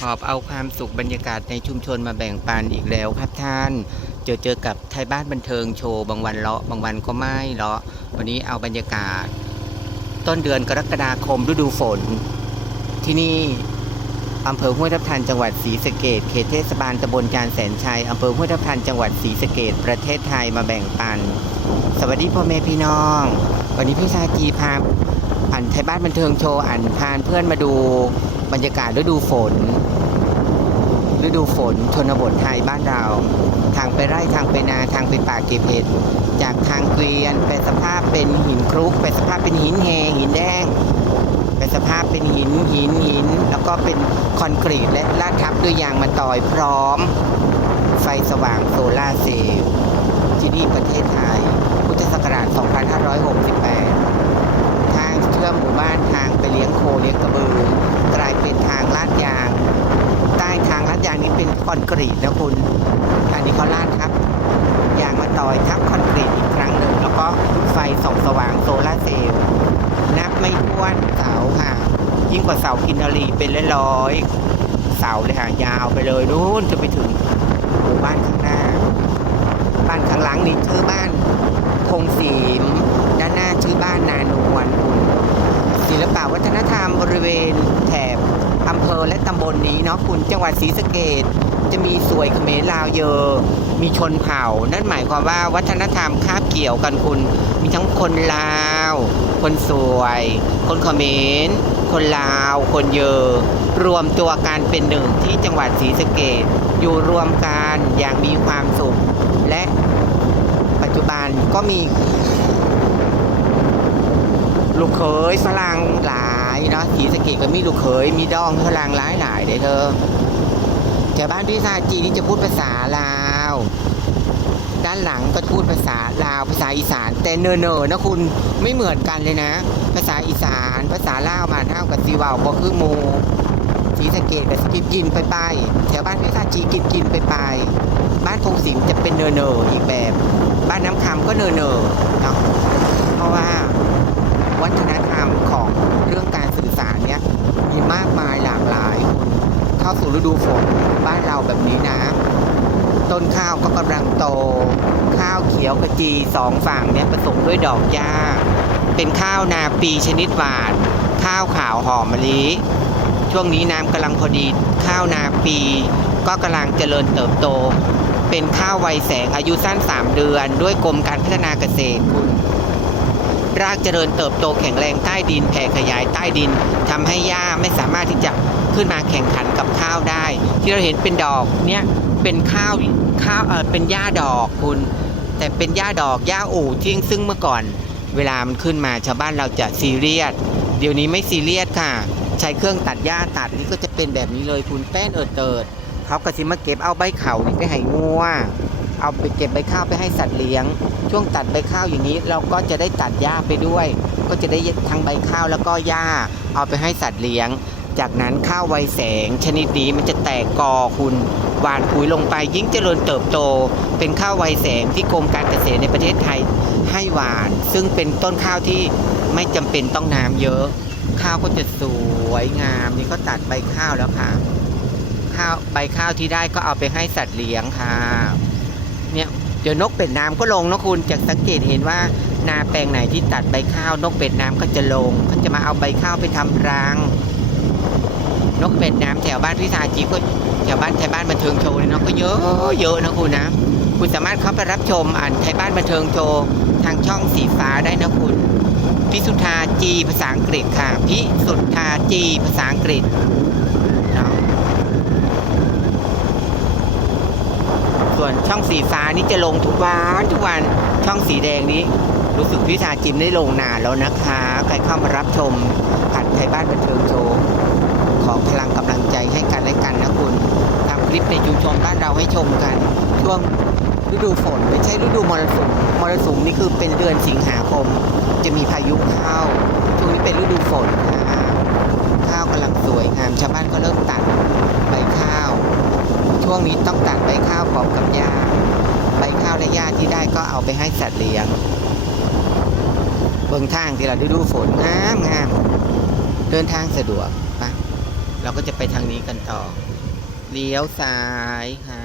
หอบเอาความสุขบรรยากาศในชุมชนมาแบ่งปันอีกแล้วครับท่าน เจอเจอกับไทยบ้านบันเทิงโชว์บางวันเลาะบางวันก็ไม่เลาะ วันนี้เอาบรรยากาศ ต้นเดือนกรกฎาคมฤดูฝน ที่นี่อำเภอห้วยทับทันจังหวัดศรีสะเกดเขตเทศบาลตำบลจานแสนชัยอำเภอห้วยทับทันจังหวัดศรีสะเกดประเทศไทยมาแบ่งปัน สวัสดีพ่อแม่พี่น้อง วันนี้พี่ชาจีพาอันไทยบ้านบันเทิงโชว์อันพานเพื่อนมาดู บรรยากาศฤดูฝน ฤดูฝนชนบทไทยบ้านเรา ทางไปไร่ทางไปนาทางไปป่าเก็บเห็ด จากทางเกวียนไปสภาพเป็นหินคลุกไปสภาพเป็นหินแหหินแดงไปสภาพเป็นหินหินหิน แล้วก็เป็นคอนกรีตและลาดทับด้วยยางมะตอยพร้อม ไฟสว่างโซลาเซลล์ที่นี่ประเทศไทย พุทธศักราช 2568 ทางเชื่อมหมู่บ้านทาง เลี้ยงโคเลี้ยงกระบือกลายเป็นทางลาดยาง ใต้ทางลาดยางนี้เป็นคอนกรีตนะคุณทางนี้เขาลาดครับยางมาต่อยทับคอนกรีตอีกครั้งหนึ่ง แล้วก็ไฟส่องสว่างโซลาเซลล์นับไม่ถ้วนเสาค่ะ ยิ่งกว่าเสากินรีเป็นร้อยเสาเลยค่ะยาวไปเลยนู้นจะไปถึงหมู่บ้านข้างหน้า บ้านข้างหลังนี่ชื่อบ้านพงศิมด้านหน้าชื่อบ้านนานวล ศิลปะวัฒนธรรมบริเวณแถบอำเภอและตำบลนี้เนาะคุณจังหวัดศรีสะเกดจะมีสวยเขมรลาวเยอ มีชนเผ่า นั่นหมายความว่าวัฒนธรรมคาบเกี่ยวกันคุณ มีทั้งคนลาว คนสวย คนเขมร คนลาว คนเยอ รวมตัวกันเป็นหนึ่งที่จังหวัดศรีสะเกดอยู่รวมกันอย่างมีความสุข และปัจจุบันก็มี ลูกเขยฝรั่งหลายเนาะศรีสะเกดก็มีลูกเขยมีดองฝรั่งหลายหลายเด้อเธอแถวบ้านพี่ซาจีนี่จะพูดภาษาลาว ด้านหลังก็พูดภาษาลาวภาษาอีสาน แต่เนอเนอนะคุณไม่เหมือนกันเลยนะ ภาษาอีสาน ภาษาลาวมาเท่ากับซีวาวบ่คือหมูศรีสะเกดกับสกิบยินไปไปแถวบ้านพี่ซาจีกินกินไปไปบ้านพงศิมจะเป็นเนอเนออีกแบบ บ้านน้ำคำก็เนอเนอเนาะเพราะว่า วัฒนธรรมของเรื่องการสื่อสารเนี่ยมีมากมายหลากหลายคุณเข้าสู่ฤดูฝนบ้านเราแบบนี้นะ ต้นข้าวก็กำลังโต ข้าวเขียวกระจีสองฝั่งเนี่ยผสมด้วยดอกหญ้า เป็นข้าวนาปีชนิดหวาน ข้าวขาวหอมมะลิช่วงนี้น้ำกำลังพอดีข้าวนาปี ก็กำลังเจริญเติบโต เป็นข้าวไวแสงอายุสั้น 3 เดือน ด้วยกรมการพัฒนาเกษตรคุณ รากเจริญเติบโตแข็งแรงใต้ดินแผ่ขยายใต้ดินทำให้หญ้าไม่สามารถที่จะขึ้นมาแข่งขันกับข้าวได้ ที่เราเห็นเป็นดอกเนี่ยเป็นข้าวข้าวเออเป็นหญ้าดอกคุณ แต่เป็นหญ้าดอกหญ้าอู่ที่ซึ่งเมื่อก่อน เวลามันขึ้นมาชาวบ้านเราจะซีเรียสเดี๋ยวนี้ไม่ซีเรียสค่ะ ใช้เครื่องตัดหญ้าตัดนี่ก็จะเป็นแบบนี้เลยคุณแป้นเอิดเติดเขาก็สิมาเก็บเอาใบเขานี่ไปให้งัว เอาไปเก็บใบข้าวไปให้สัตว์เลี้ยง ช่วงตัดใบข้าวอย่างนี้ เราก็จะได้ตัดหญ้าไปด้วย ก็จะได้ทั้งใบข้าวแล้วก็หญ้าเอาไปให้สัตว์เลี้ยง จากนั้นข้าวไวแสง ชนิดนี้มันจะแตกกอคุณหวานปุ๋ยลงไปยิ่งเจริญเติบโต เป็นข้าวไวแสงที่กรมการเกษตรในประเทศไทยให้หวาน ซึ่งเป็นต้นข้าวที่ไม่จำเป็นต้องน้ำเยอะ ข้าวก็จะสวยงาม นี่ก็ตัดใบข้าวแล้วค่ะข้าวใบข้าวที่ได้ก็เอาไปให้สัตว์เลี้ยงค่ะ เดี๋ยวนกเป็ดน้ำก็ลงนะคุณจากสังเกตเห็นว่านาแปลงไหนที่ตัดใบข้าวนกเป็ดน้ำก็จะลงเขาจะมาเอาใบข้าวไปทำรัง นกเป็ดน้ำแถวบ้านพี่สาจีก็แถวบ้านไทยบ้านบันเทิงโชว์เนี่ยเนาะก็เยอะเยอะนะคุณนะคุณสามารถเข้าไปรับชมอ่านไทยบ้านบันเทิงโชว์ทางช่องสีฟ้าได้นะคุณพิสุทธาจีภาษาอังกฤษค่ะพิสุทธาจีภาษาอังกฤษเนาะ ส่วน ช่องสีฟ้านี่จะลงทุกวันทุกวันช่องสีแดงนี้ รู้สึกพิธาจิมได้ลงนานแล้วนะคะ ใครเข้ามารับชมผัดไทยบ้านบันเทิงโชว์ขอพลังกำลังใจให้กันและกันนะคุณทำคลิปในชุมชนบ้านเราให้ชมกัน ช่วงฤดูฝนไม่ใช่ฤดูมรสุมมรสุมนี่คือเป็นเดือนสิงหาคม จะมีพายุเข้าช่วงนี้เป็นฤดูฝนค่ะข้าวกำลังสวยงามชาวบ้านก็เริ่มตัดใบข้าว ช่วงนี้ต้องตัดใบข้าวพร้อมกับหญ้าใบข้าวและหญ้าที่ได้ก็เอาไปให้สัตว์เลี้ยง เบื้องทางที่เราได้ดูฝนงามงามเดินทางสะดวกปะเราก็จะไปทางนี้กันต่อ เลี้ยวซ้ายค่ะ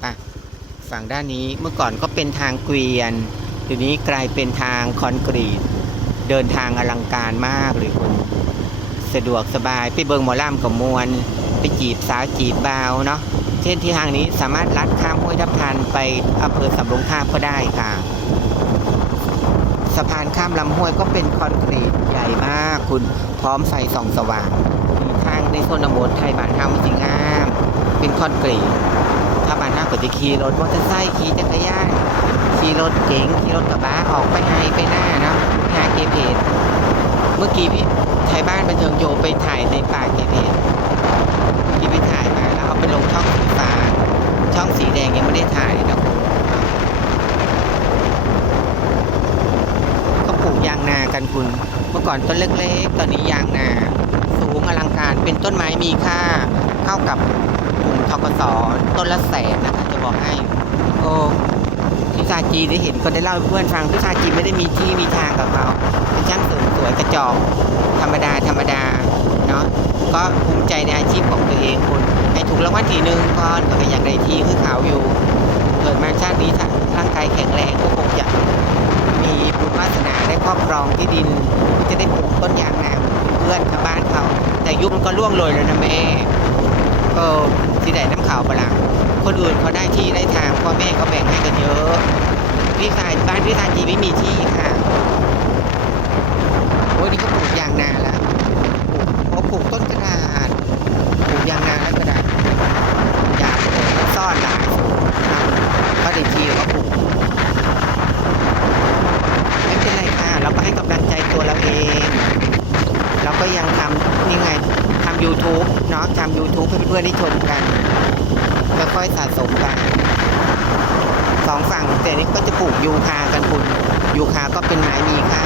ไปฝั่งด้านนี้เมื่อก่อนก็เป็นทางเกวียนเดี๋ยวนี้กลายเป็นทางคอนกรีต เดินทางอลังการมากเลยคุณสะดวกสบายไปเบิงหมอล่ำกับมวล ไปจีบสาวจีบบาวเนาะเช่นที่ทางนี้สามารถลัดข้ามห้วยทับทันไปอำเภอสำรงทาบก็ได้ค่ะ สะพานข้ามลำห้วยก็เป็นคอนกรีตใหญ่มากคุณพร้อมไฟส่องสว่างมีทางในโซนบทไทยบ้านเฮาจริงงาม เป็นคอนกรีตถ้าบ้านเฮาก็จะขี่รถมอเตอร์ไซค์ขี่จักรยานขี่รถเก๋งขี่รถกระบะออกไปไฮไปหน้าเนาะหาเกเพจเมื่อกี้พี่ไทยบ้านบันเทิงโยไปถ่ายในป่าเกเพจ ที่ไปถ่ายมาแล้วเอาไปลงช่องสีฟ้าช่องสีแดงยังไม่ได้ถ่ายนะคุณเขาปลูกยางนากันคุณ เมื่อก่อนต้นเล็กๆ ตอนนี้ยางนา สูงอลังการเป็นต้นไม้มีค่าเท่ากับกลุ่มทกศต้นละแสนนะคะจะบอกให้ โอ้พิซาจีได้เห็นก็ได้เล่าให้เพื่อนฟังพิซาจีไม่ได้มีที่มีทางกับเขาเป็นช่างเสริมสวยกระจอกธรรมดาธรรมดา นาะก็ภูมิใจในอาชีพของตัวเองคุณให้ถูกรางวัลทีหนึ่งก่อนก็ยังได้ที่คือเขาอยู่ เกิดมาชาตินี้ร่างกายแข็งแรงก็คงจะมีบุญวาสนาได้ครอบครองที่ดินจะได้ปลูกต้นยางนาเพื่อนชาวบ้านเขา แต่ยุคมันก็ล่วงเลยแล้วนะแม่เออที่ไหนน้ำขาวปล่ะคนอื่นเขาได้ที่ได้ทางพ่อแม่เขาแบ่งให้กันเยอะพี่สายบ้านพี่สายจีไม่มีที่ค่ะโอ้ยนี่เขาปลูกยางนาแล้วปลูกเขาปลูก ต้นกระดาษปลูกยางนาแล้วกระดาษยางซ่อนหลายก็ได้ที่แล้วก็ปลูกไม่เป็นไรค่ะ เราก็ให้กำลังใจตัวเราเอง เราก็ยังทำนี่ไงทำ YouTube เนาะทำ YouTube ให้เพื่อนๆได้ชมกันค่อยๆสะสมกันสองฝั่งแต่นี้ก็จะปลูกยูคากันคุณยูคาก็เป็นไม้มีค่า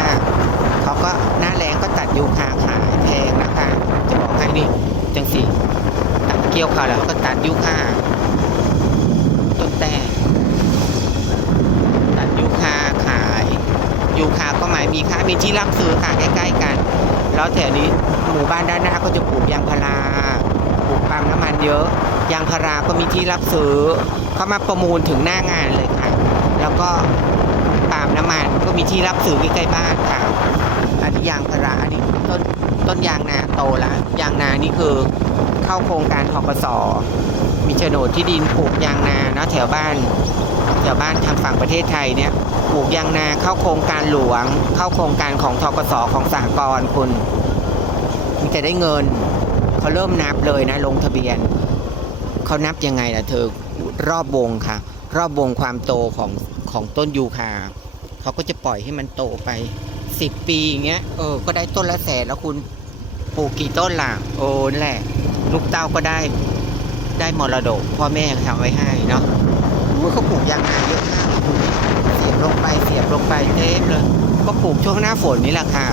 เขาก็หน้าแรงก็ตัดยูคาขายแพงนะคะ ให้นี่จังสิตัดเกี่ยวเขาแล้วก็ตัดยูคาต้นแต่ตัดยูคาขายยูคาก็หมายมีค่ามีที่รับซื้อค่ะใกล้ๆกัน แล้วแถวนี้หมู่บ้านด้านหน้าก็จะปลูกยางพาราปลูกปาล์มน้ำมันเยอะยางพาราก็มีที่รับซื้อเขามาประมูลถึงหน้างานเลยค่ะ แล้วก็ปาล์มน้ำมันก็มีที่รับซื้อใกล้ๆบ้านค่ะอันนี้ยางพาราอันนี้ต้น ต้นยางนาโตแล้วยางนานี่คือเข้าโครงการทกสมีโฉนดที่ดินปลูกยางนาเนาะแถวบ้านแถวบ้านทางฝั่งประเทศไทยเนี่ยปลูกยางนาเข้าโครงการหลวง เข้าโครงการของทกสของสหกรณ์คุณมันจะได้เงินเขาเริ่มนับเลยนะ ลงทะเบียนเขานับยังไงล่ะเธอรอบวงค่ะ รอบวงความโตของของต้นยูคาเขาก็จะปล่อยให้มันโตไปสิบปีอย่างเงี้ยเออก็ได้ต้นละแสนแล้วคุณ ลูกกี่ต้นล่ะโอ้นแหละ ลูกเต้าก็ได้ ได้มรดก พ่อแม่ทำไว้ให้เนาะอุ๊ยเขาปลูกยางนาเยอะมากเลยคุณเสียบลงไปเสียบลงไปเต็มเลย ก็ปลูกช่วงหน้าฝนนี่แหละค่ะ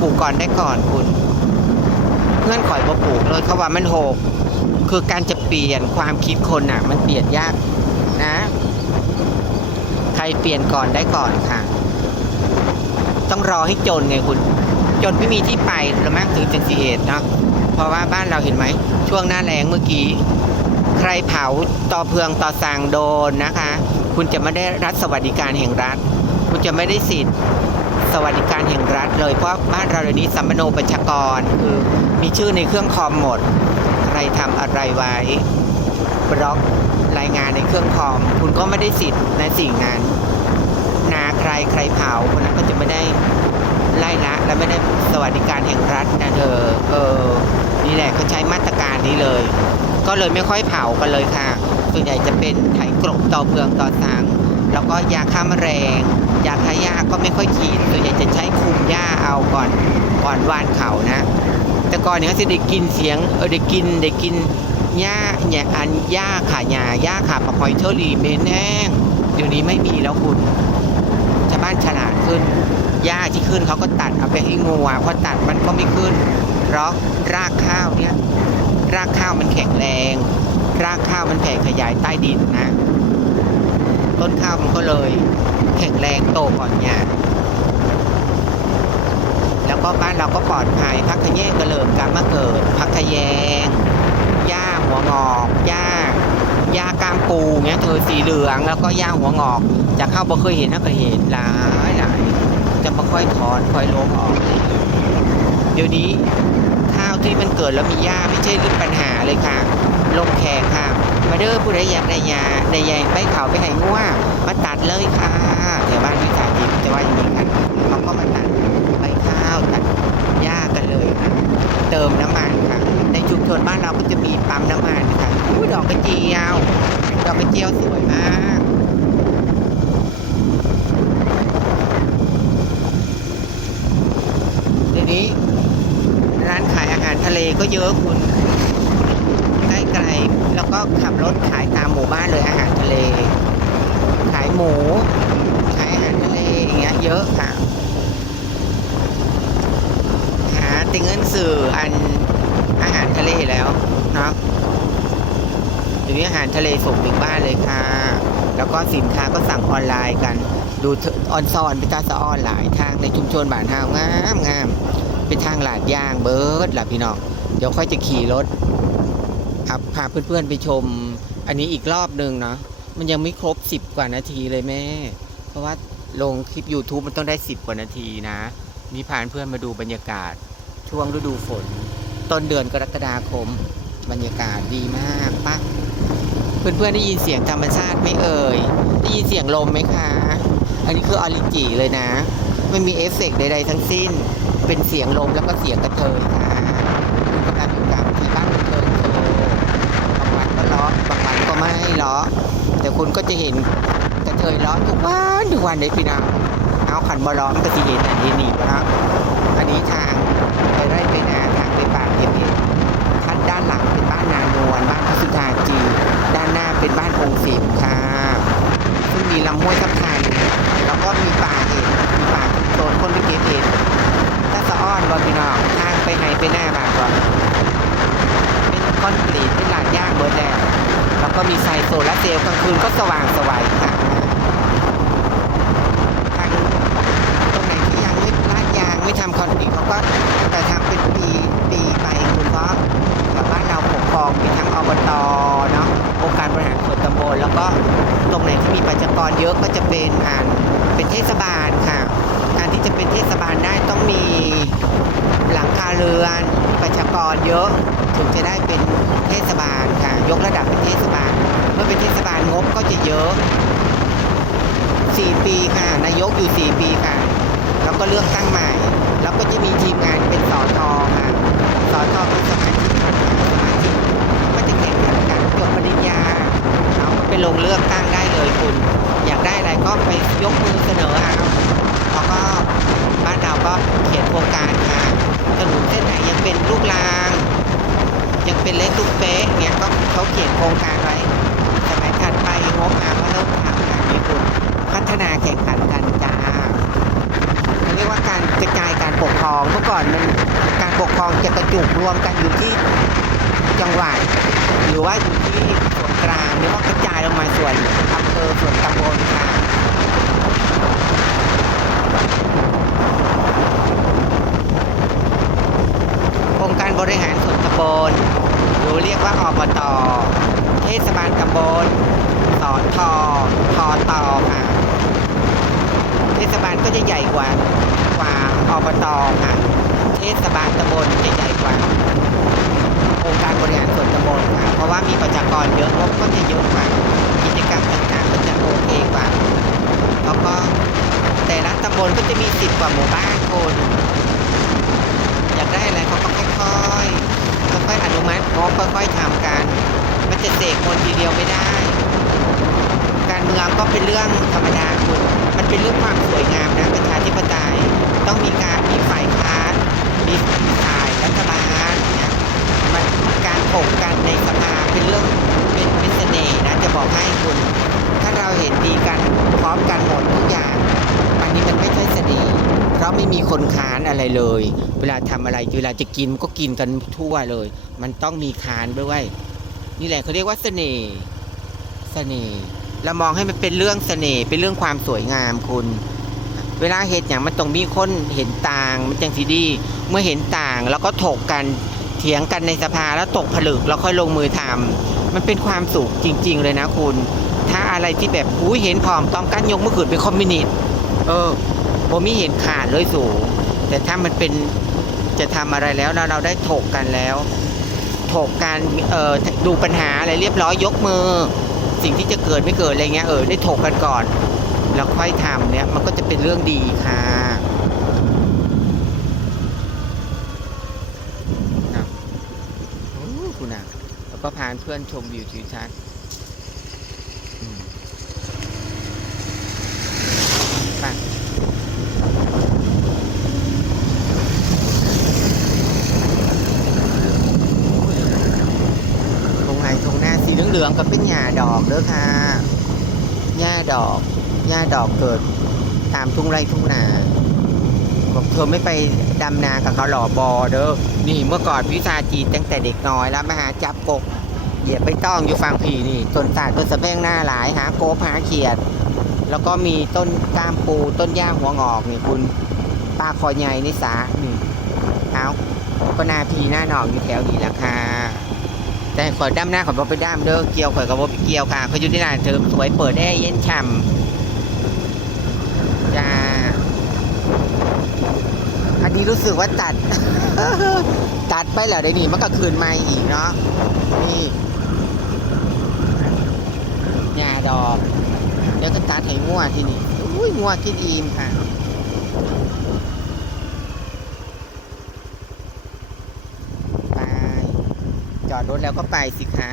ปลูกก่อนได้ก่อนคุณ เพื่อนข่อยมาปลูกเลยเขาว่ามันโหก คือการจะเปลี่ยนความคิดคนอะ มันเปลี่ยนยากนะ ใครเปลี่ยนก่อนได้ก่อนค่ะ ต้องรอให้จนไงคุณ จนไม่มีที่ไปแล้วมากถึงจังสีเหตุเนาะเพราะว่าบ้านเราเห็นไหม ช่วงหน้าแรงเมื่อกี้ ใครเผาต่อเพืองต่อสางโดนนะคะ คุณจะไม่ได้รัฐสวัสดิการแห่งรัฐ คุณจะไม่ได้สิทธิ์สวัสดิการแห่งรัฐเลยเพราะบ้านเราเดี๋ยวนี้สัมมโนประชากรคือมีชื่อในเครื่องคอมหมด ใครทำอะไรไว้บล็อกรายงานในเครื่องคอม คุณก็ไม่ได้สิทธิ์ในสิ่งนั้น นาใครใครเผาคนนั้นก็จะไม่ได้ ไล่ละ และไม่ได้สวัสดิการแห่งรัฐนะเธอเออ นี่แหละเขาใช้มาตรการนี้เลย ก็เลยไม่ค่อยเผากันเลยค่ะ ส่วนใหญ่จะเป็นไถกรบต่อเพืองต่อสางแล้วก็ยาฆ่าแมลงยาฆ่าหญ้าก็ไม่ค่อยฉีดส่วนใหญ่จะใช้คุมหญ้าเอาก่อนก่อนวานเขานะ แต่ก่อนเนี่ยเขาจะได้กินเสียงเออได้กินได้กินหญ้าเนี่ยอันหญ้าขาหญ้าหญ้าขาปะพอยเทอรี่เมนแห้งเดี๋ยวนี้ไม่มีแล้วคุณ บ้านฉลาดขึ้นหญ้าที่ขึ้นเขาก็ตัดเอาไปให้งัวพอตัดมันก็ไม่ขึ้นเพราะรากข้าวเนี่ยรากข้าวมันแข็งแรง รากข้าวมันแผ่ขยายใต้ดินนะ ต้นข้าวมันก็เลยแข็งแรงโตก่อนหญ้าแล้วก็บ้านเราก็ปลอดภัยพักขะแยงกระเลิมกลับมาเกิดพักขะแยงหญ้าหัวงอกหญ้า หญ้ากามปูเงี้ยเธอสีเหลืองแล้วก็หญ้าหัวงอกจะเข้าบ่เคยเห็นนะก็เห็นหลายหลายจะมาค่อยถอนค่อยล้มออก เดี๋ยวนี้ข้าวที่มันเกิดแล้วมีหญ้าไม่ใช่เรื่องปัญหาเลยค่ะ ลงแขกค่ะ มาเด้อผู้ใดอยากได้ยาได้ยาไปเขาไปให้ง่วมาตัดเลยค่ะแถวบ้านวิสาหกิจจะว่าอย่างนี้กันเขาก็มาตัดใบข้าวตัดหญ้ากันเลยค่ะ เติมน้ำมันค่ะ ในชุมชนบ้านเราก็จะมีปั๊มน้ำมันค่ะอู้ดอกกระเจียว ดอกกระเจียวสวยมากเดี๋ยวนี้ร้านขายอาหารทะเลก็เยอะคุณใกล้ไกลแล้วก็ขับรถขายตามหมู่บ้านเลยอาหารทะเล ขายหมู ขายอาหารทะเลอย่างเงี้ยเยอะค่ะหาติงเงินสื่ออัน อาหารทะเลแล้วเนาะเดี๋ยวนี้อาหารทะเลส่งถึงบ้านเลยค่ะ แล้วก็สินค้าก็สั่งออนไลน์กัน ดูออนซอนไปตาสะออนหลายทางในชุมชนบ้านเฮางามงามเป็นทางหลาดย่างเบิร์ดล่ะพี่น้องเดี๋ยวค่อยจะขี่รถครับพาเพื่อนๆไปชม อันนี้อีกรอบหนึ่งเนาะมันยังไม่ครบ10กว่านาทีเลยแม่ เพราะว่าลงคลิป YouTube มันต้องได้10กว่านาทีนะนี่พาเพื่อนมาดูบรรยากาศช่วงฤดูฝน ต้นเดือนกรกฎาคม บรรยากาศดีมากปะเพื่อนๆได้ยินเสียงธรรมชาติไหมเอ่ย ได้ยินเสียงลมไหมคะ อันนี้คือออริจิเลยนะ ไม่มีเอฟเฟกใด ๆ ทั้งสิ้น เป็นเสียงลมแล้วก็เสียงกระเทยค่ะคุณกำลังอยู่กับที่บ้านกระเทยโชว์บางวันก็ล้อบางวันก็ไม่ล้อแต่คุณก็จะเห็นกระเทยล้อทุกวันทุกวันเลยพี่น้องเอาขันบอล้อมันก็จะเห็นอันนี้นี่นะครับอันนี้ทางไปไร่ไปนา เก็บเห็ดทัดด้านหลังเป็นบ้านนางนวลบ้านพระสุธาจีด้านหน้าเป็นบ้านองค์สิมค่ะซึ่งมีลำห้วยทับทันแล้วก็มีป่าเห็ดมีป่าโซนคนไปเก็บเห็ดถ้าสะอ้อนบอพี่น้องทางไปไหนไปหน้าบ้านก่อนเป็นคอนกรีตเป็นหลาดย่างเบิร์ดแล้วแล้วก็มีไซโซลาเซลล์กลางคืนก็สว่างสวัยค่ะทางตรงไหนที่ยังไม่ลาดยางไม่ทำคอนกรีตเขาก็จะทำเป็นปีปีไปคุณเพราะแถวบ้านเราปกครองมีทั้งอบตเนาะองค์การบริหารส่วนตำบลแล้วก็ตรงไหนที่มีประชากร เยอะก็จะเป็นอ่านเป็นเทศบาลค่ะ การที่จะเป็นเทศบาลได้ต้องมีหลังคาเรือนประชากรเยอะถึงจะได้เป็นเทศบาลค่ะ ยกระดับเป็นเทศบาล เมื่อเป็นเทศบาลงบก็จะเยอะ 4 ปีค่ะ นายกอยู่ 4 ปีค่ะ แล้วก็เลือกตั้งใหม่ แล้วก็จะมีทีมงานเป็นสอทอค่ะสอทอเป็นสมาชิกสมาชิกก็จะแข่งขันกันจบปริญญาเนาะไปลงเลือกตั้งได้เลยคุณ อยากได้อะไรก็ไปยกมือเสนอเอาแล้วก็บ้านเราก็เขียนโครงการค่ะถนนเส้นไหนยังเป็นลูกราง ยังเป็นเล็กลูกเป๊ะเงี้ยก็เขาเขียนโครงการไว้สมัยถัดไปงบอาก็เริ่มทำงานญี่ปุ่นพัฒนาแข่งขันกันจ้าเขาเรียกว่าการกระจายการปกครองเมื่อก่อนมันการปกครองจะกระจุกรวมกันอยู่ที่จังหวัดหรือว่าอยู่ที่ กลางหรือว่ากระจายลงมาส่วนอำเภอส่วนตำบลค่ะองค์การบริหารส่วนตำบลหรือเรียกว่าอบตเทศบาลตำบลสอทอทอตอค่ะเทศบาลก็จะใหญ่กว่ากว่าอบตค่ะเทศบาลตำบลจะใหญ่กว่า องค์การบริหารส่วนตำบลค่ะเพราะว่ามีประชากรเยอะงบก็จะเยอะกว่ากิจกรรมต่างๆก็จะโอเคกว่าแล้วก็แต่ละตำบลก็จะมีสิบกว่าหมู่บ้านคนอยากได้อะไรเขาก็ค่อยๆค่อยๆอนุมัติงบค่อยๆทำกันมันจะเสกคนทีเดียวไม่ได้ การเมืองก็เป็นเรื่องธรรมดาคุณมันเป็นเรื่องความสวยงามนะประชาธิปไตยต้องมีการมีฝ่ายค้าน มีฝ่ายรัฐบาลเนี่ยมันการถกกันในสภาเป็นเรื่องเป็นเป็นเสน่ห์นะจะบอกให้คุณ ถ้าเราเห็นดีกันพร้อมกันหมดทุกอย่างอันนี้มันไม่ใช่เสน่ห์เพราะไม่มีคนค้าน อะไรเลย เวลาทำอะไรเวลาจะกินก็กินกันทั่วเลย มันต้องมีคานด้วย นี่แหละเขาเรียกว่าเสน่ห์เสน่ห์เรามองให้มันเป็นเรื่องเสน่ห์เป็นเรื่องความสวยงามคุณ เวลาเห็ดอย่างมันต้องมีคนเห็นต่างมันจังสีดี เมื่อเห็นต่างแล้วก็ถกกันเถียงกันในสภาแล้วตกผลึกแล้วค่อยลงมือทำมันเป็นความสุขจริง ๆ เลยนะคุณ ถ้าอะไรที่แบบอุ้ยเห็นพร้อมต้องกันยกมือขึ้นเป็นคอมมิวนิสต์เออผมมีเห็นขาดเลยสูง แต่ถ้ามันเป็นจะทำอะไรแล้วแล้วเราได้ถกกันแล้ว ถกกันเออดูปัญหาอะไรเรียบร้อยยกมือ สิ่งที่จะเกิดไม่เกิดอะไรเงี้ยเออได้ถกกันก่อน แล้วค่อยทำเนี่ยมันก็จะเป็นเรื่องดีค่ะนะโอ้คุณนะแล้วก็พาเพื่อนชมวิวทิวทัศน์ไปตรงไหนตรงหน้าสีเห ลืองก็เป็นหญ้าดอกเด้อค่ะหญ้าดอกหญ้าดอกเกิดตามทุ่งไร่ทุ่งนาบอกเธอไม่ไปดำนากับเขาหล่อบอเด้อ นี่เมื่อก่อนวิชาจีนตั้งแต่เด็กน้อยแล้วมาหาจับกบเหยียบไปต้องอยู่ฝั่งผีนี่ต้นตาดต้นสะแพงหน้าหลายหาโกบหาเขียด แล้วก็มีต้นกล้ามปูต้นย่างหัวงอกนี่คุณปลาคอใหญ่นี่สานี่เอาก็นาพีหน้าหนองอยู่แถวนี้แหละค่ะ แต่ข่อยดำหน้าข่อยบ่ไปดำเด้อเกี่ยวข่อยก็บ่ไปเกี่ยวค่ะเขาอยู่ที่ร้านเธอสวยเปิดแอร์เย็นฉ่ำจ้าอันนี้รู้สึกว่าตัด ตัดไปแล้วได้นี่มันก็คืนม่อีกเนาะนี่หญ้าดอก เดี๋ยวก็ตัดให้งัวที่นี่อุ้ยงัวกินอิ่มค่ะ ไป จอ ดรถแล้วก็ไปสิคะ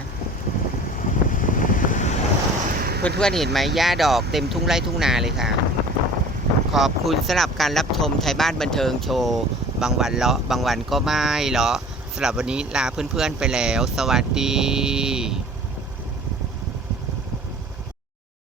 เพื่อนๆเห็นไหมหญ้าดอกเต็มทุ่งไร่ทุ่งนาเลยค่ะ ขอบคุณสำหรับการรับชมไทยบ้านบันเทิงโชว์ บางวันเลาะ บางวันก็ไม่เลาะสำหรับวันนี้ลาเพื่อนๆไปแล้ว สวัสดี